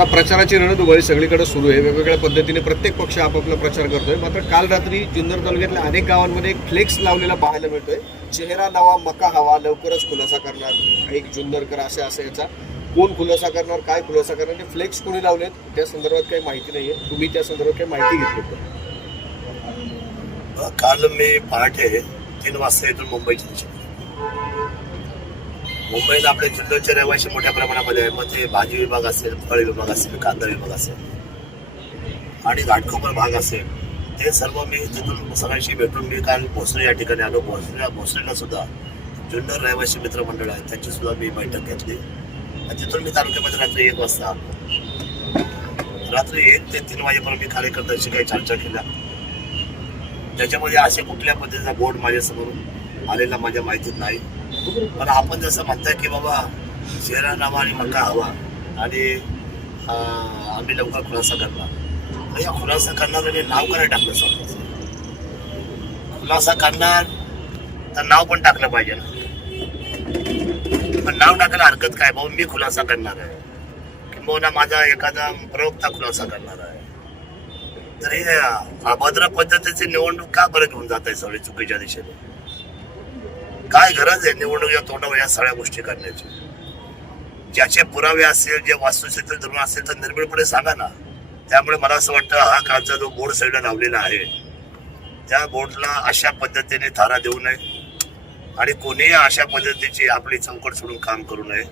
आता प्रचाराची रणधुबळी सगळीकडे सुरू आहे. वेगवेगळ्या पद्धतीने प्रत्येक पक्ष आपापला प्रचार करतोय. मात्र काल रात्री जुन्नर तालुक्यातल्या अनेक गावांमध्ये एक फ्लेक्स लावलेला पाहायला मिळतोय. चेहरा नवा मका हवा लवकरच खुलासा करणार एक जुन्नरकर असे असे याचा. कोण खुलासा करणार काय खुलासा करणार ते फ्लेक्स कोणी लावलेत त्या संदर्भात काही माहिती नाहीये. तुम्ही त्या संदर्भात काही माहिती घेतली काल मी पहाटे तीन वाजता येतो मुंबईच्या मुंबईत आपले जुन्नरचे रहिवासी मोठ्या प्रमाणामध्ये आहे मग ते भाजी विभाग असेल फळ विभाग असेल कांदा विभाग असेल आणि घाटकोपर भाग असेल ते सर्व मी तिथून सगळ्यांशी भेटून मी काल भोसले या ठिकाणी आलो. भोसले भोसलेला सुद्धा जुन्नर रहिवासी मित्रमंडळ आहे. त्यांची सुद्धा मी बैठक घेतली. आणि तिथून मी तालुक्यामध्ये रात्री एक वाजता आलो रात्री एक ते तीन वाजेपर्यंत मी कार्यकर्त्यांशी काही चर्चा केल्या. त्याच्यामध्ये असे कुठल्या पद्धतीचा बोर्ड माझ्यासमोर आलेला माझ्या माहितीत नाही. पण आपण जसं म्हणताय की बाबा शेरा नावा आणि मका हवा. आणि आम्ही लवकर खुलासा करणार. या खुलासा करणाऱ्याने म्हणजे नाव करायला टाकलं स्वतःच. खुलासा करणार तर नाव पण टाकलं पाहिजे ना. पण नाव टाकायला हरकत काय? भाऊ मी खुलासा करणार आहे. किंबहुना माझा एखादा प्रवक्ता खुलासा करणार आहे. तर हे अभद्र पद्धतीची निवडणूक का बरं घेऊन जात आहे सगळी चुकीच्या दिशेने? काय गरज आहे निवडणूक या तोंडावर या सगळ्या गोष्टी करण्याची? ज्याचे पुरावे असेल जे वास्तुस्थिती धरून असेल तर निर्भीडपणे सांगा ना. त्यामुळे मला असं वाटतं हा कालचा जो बोर्ड साईडला लावलेला आहे त्या बोर्डला अशा पद्धतीने थारा देऊ नये आणि कोणीही अशा पद्धतीची आपली चौकट सोडून काम करू नये.